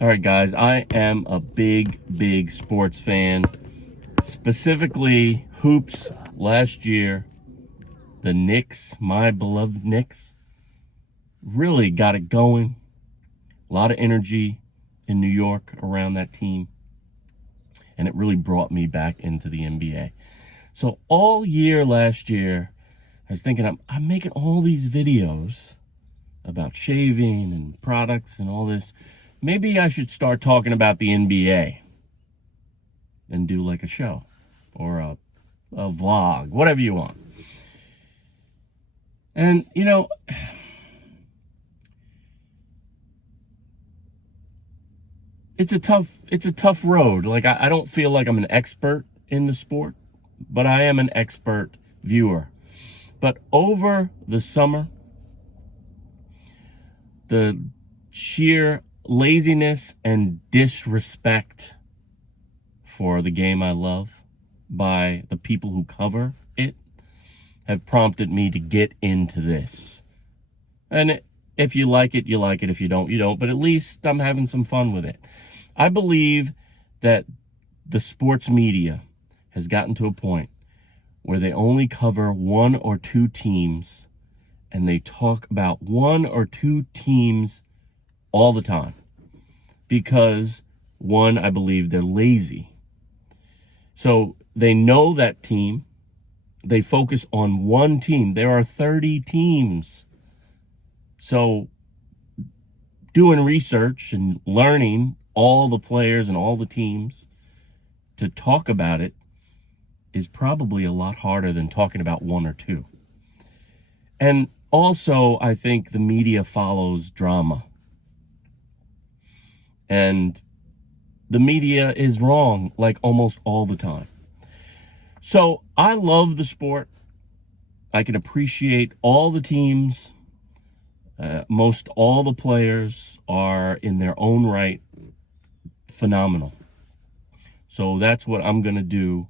All right, guys, I am a big sports fan, specifically hoops. Last year, the Knicks, my beloved Knicks, really got it going. A lot of energy in New York around that team, and it really brought me back into the NBA. So all year last year, I was thinking, I'm making all these videos about shaving and products and all this. Maybe I should start talking about the NBA and do like a show or a vlog, whatever you want. And, it's a tough road. Like, I don't feel like I'm an expert in the sport, but I am an expert viewer. But over the summer, the sheer laziness and disrespect for the game I love by the people who cover it have prompted me to get into this. And if you like it, you like it. If you don't, you don't. But at least I'm having some fun with it. I believe that the sports media has gotten to a point where they only cover one or two teams, and they talk about one or two teams all the time. Because, one, I believe they're lazy. So they know that team. They focus on one team. There are 30 teams. So doing research and learning all the players and all the teams to talk about it is probably a lot harder than talking about one or two. And also, I think the media follows drama. And the media is wrong like almost all the time. So I love the sport. I can appreciate all the teams. Most all the players are in their own right phenomenal. So that's what I'm going to do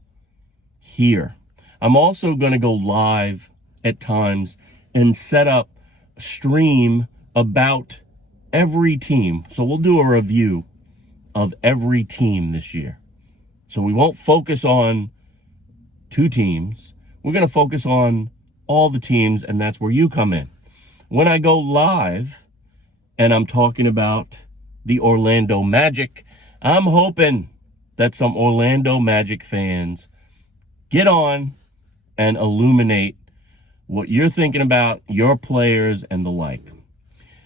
here. I'm also going to go live at times and set up a stream about every team. So we'll do a review of every team this year. So we won't focus on two teams. We're going to focus on all the teams, and that's where you come in. When I go live and I'm talking about the Orlando Magic, I'm hoping that some Orlando Magic fans get on and illuminate what you're thinking about your players and the like.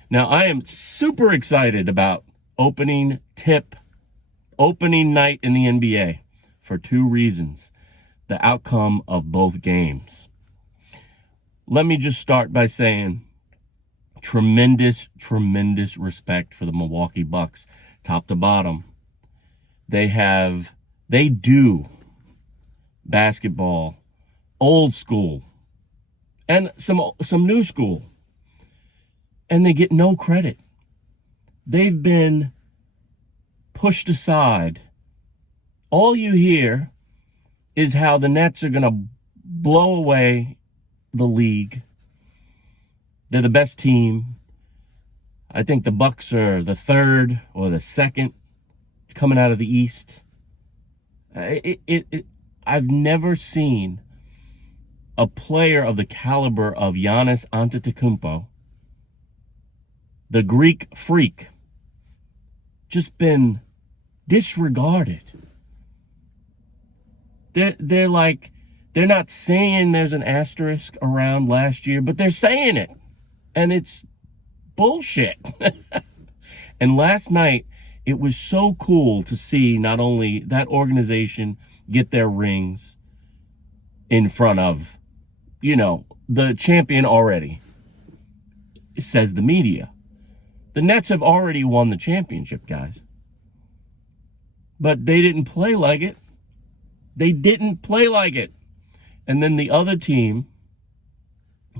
Now, I am super excited about opening night in the NBA for two reasons. The outcome of both games. Let me just start by saying tremendous respect for the Milwaukee Bucks, top to bottom. They do basketball, old school, and some new school. And they get no credit. They've been pushed aside. All you hear is how the Nets are going to blow away the league. They're the best team. I think the Bucks are the third or the second coming out of the East. I've never seen a player of the caliber of Giannis Antetokounmpo, the Greek freak, just been disregarded. They're not saying there's an asterisk around last year, but they're saying it. And it's bullshit. And last night, it was so cool to see not only that organization get their rings in front of, the champion already, says the media. The Nets have already won the championship, guys. But they didn't play like it. And then the other team,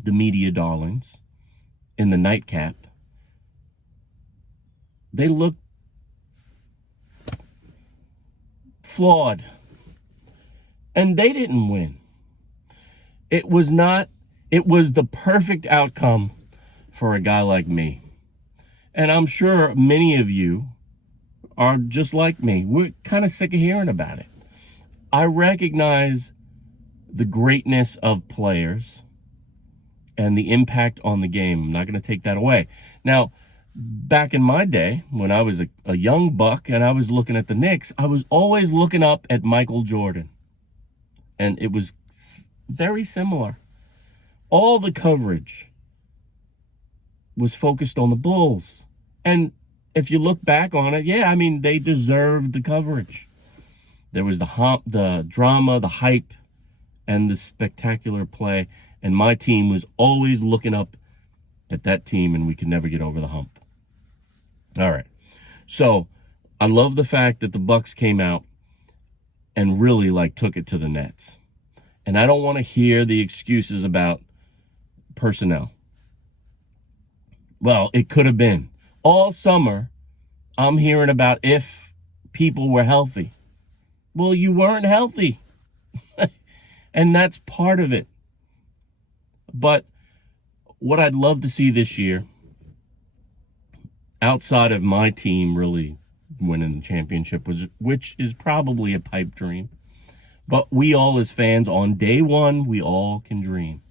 the media darlings, in the nightcap, they look flawed. And they didn't win. It was the perfect outcome for a guy like me. And I'm sure many of you are just like me. We're kind of sick of hearing about it. I recognize the greatness of players and the impact on the game. I'm not going to take that away. Now, back in my day, when I was a young buck and I was looking at the Knicks, I was always looking up at Michael Jordan. And it was very similar. All the coverage was focused on the Bulls. And if you look back on it, yeah, I mean, they deserved the coverage. There was the drama, the hype, and the spectacular play. And my team was always looking up at that team, and we could never get over the hump. All right. So I love the fact that the Bucks came out and really took it to the Nets. And I don't want to hear the excuses about personnel. Well, it could have been. All summer, I'm hearing about if people were healthy. Well, you weren't healthy. And that's part of it. But what I'd love to see this year, outside of my team really winning the championship, which is probably a pipe dream, but we all as fans on day one, we all can dream.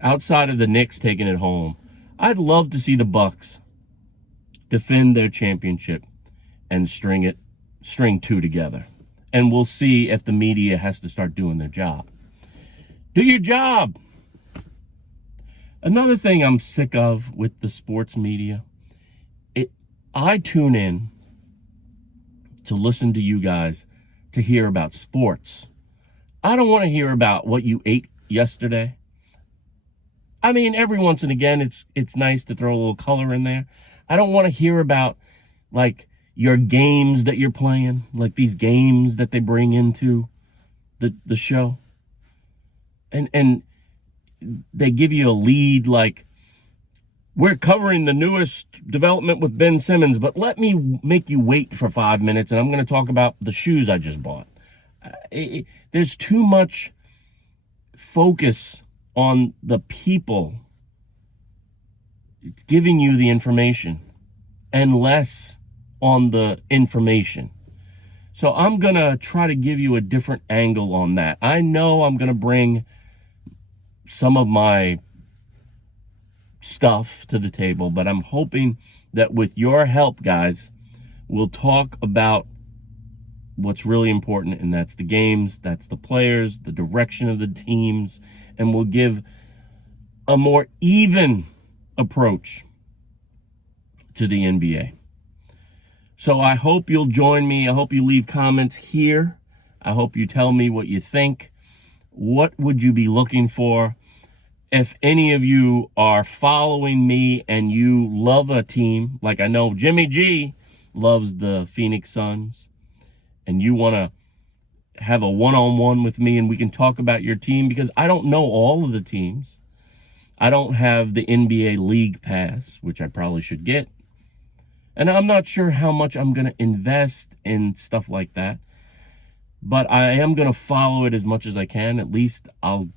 Outside of the Knicks taking it home, I'd love to see the Bucks defend their championship and string two together. And we'll see if the media has to start doing their job. Do your job. Another thing I'm sick of with the sports media, I tune in to listen to you guys to hear about sports. I don't want to hear about what you ate yesterday. I mean, every once and again, it's nice to throw a little color in there. I don't want to hear about, your games that you're playing, these games that they bring into the show. And they give you a lead, we're covering the newest development with Ben Simmons, but let me make you wait for 5 minutes, and I'm going to talk about the shoes I just bought. There's too much focus on the people giving you the information and less on the information. So I'm going to try to give you a different angle on that. I know I'm going to bring some of my stuff to the table, but I'm hoping that with your help, guys, we'll talk about what's really important, and that's the games, that's the players, the direction of the teams, and we'll give a more even approach to the NBA. So I hope you'll join me. I hope you leave comments here. I hope you tell me what you think. What would you be looking for? If any of you are following me and you love a team, like I know Jimmy G loves the Phoenix Suns, and you want to have a one-on-one with me and we can talk about your team, because I don't know all of the teams. I don't have the NBA League Pass, which I probably should get. And I'm not sure how much I'm going to invest in stuff like that. But I am going to follow it as much as I can. At least I'll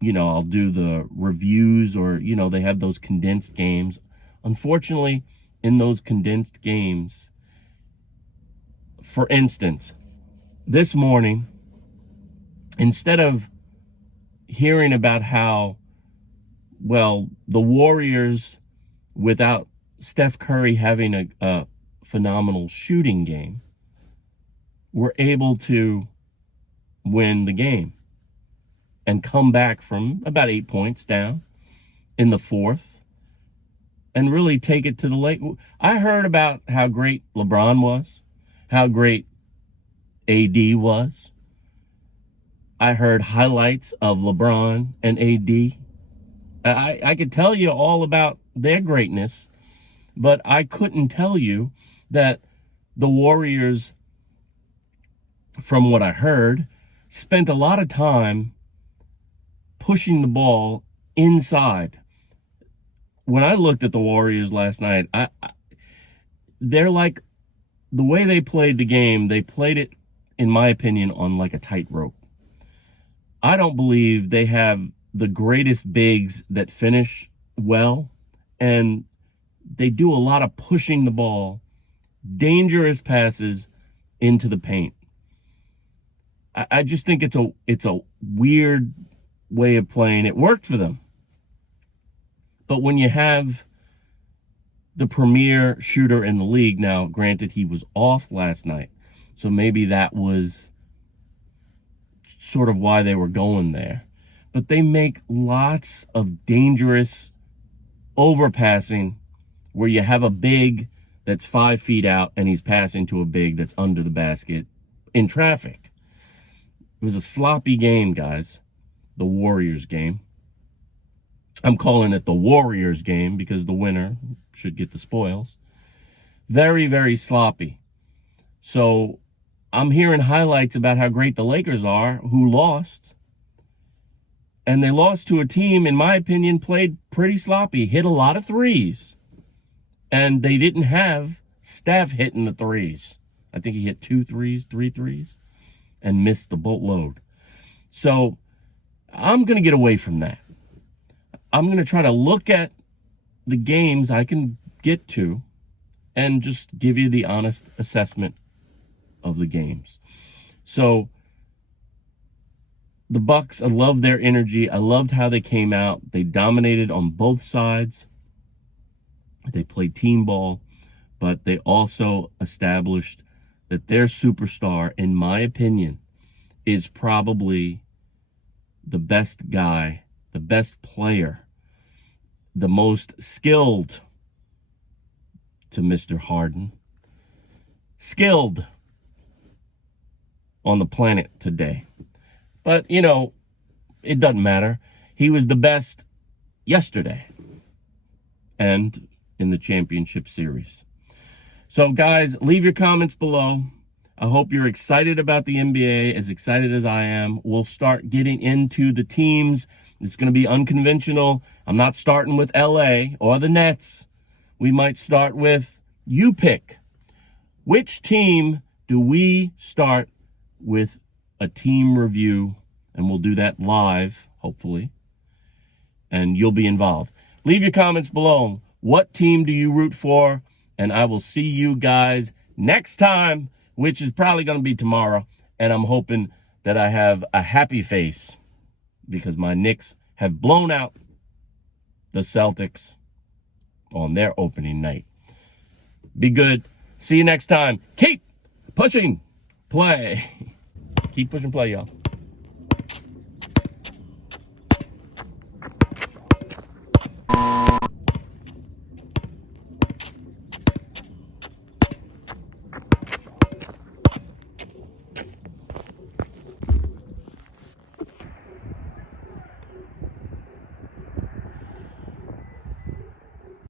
do the reviews, or, they have those condensed games. Unfortunately, in those condensed games, for instance, this morning, instead of hearing about how, the Warriors, without Steph Curry having a phenomenal shooting game, were able to win the game and come back from about 8 points down in the fourth and really take it to the late. I heard about how great LeBron was, how great AD was. I heard highlights of LeBron and AD. I could tell you all about their greatness, but I couldn't tell you that the Warriors, from what I heard, spent a lot of time pushing the ball inside. When I looked at the Warriors last night, they're like, the way they played the game, they played it, in my opinion, on a tightrope. I don't believe they have the greatest bigs that finish well, and they do a lot of pushing the ball dangerous passes into the paint. I just think it's a weird way of playing. It worked for them. But when you have the premier shooter in the league, now granted he was off last night, so maybe that was sort of why they were going there. But they make lots of dangerous overpassing where you have a big that's 5 feet out and he's passing to a big that's under the basket in traffic. It was a sloppy game, guys. The Warriors game. I'm calling it the Warriors game because the winner should get the spoils. Very, very sloppy. So I'm hearing highlights about how great the Lakers are, who lost. And they lost to a team, in my opinion, played pretty sloppy, hit a lot of threes. And they didn't have Steph hitting the threes. I think he hit 3 threes, and missed the boatload. So I'm going to get away from that. I'm going to try to look at the games I can get to and just give you the honest assessment of the games. So the Bucks, I love their energy. I loved how they came out. They dominated on both sides. They played team ball, but they also established that their superstar, in my opinion, is probably the best guy, the best player, the most skilled, to Mr. Harden, skilled on the planet today. But, you know, it doesn't matter. He was the best yesterday and in the championship series. So, guys, leave your comments below. I hope you're excited about the NBA, as excited as I am. We'll start getting into the teams. It's going to be unconventional. I'm not starting with LA or the Nets. We might start with, you pick. Which team do we start with a team review? And we'll do that live, hopefully. And you'll be involved. Leave your comments below. What team do you root for? And I will see you guys next time, which is probably going to be tomorrow. And I'm hoping that I have a happy face because my Knicks have blown out the Celtics on their opening night. Be good. See you next time. Keep pushing play. Keep pushing play, y'all.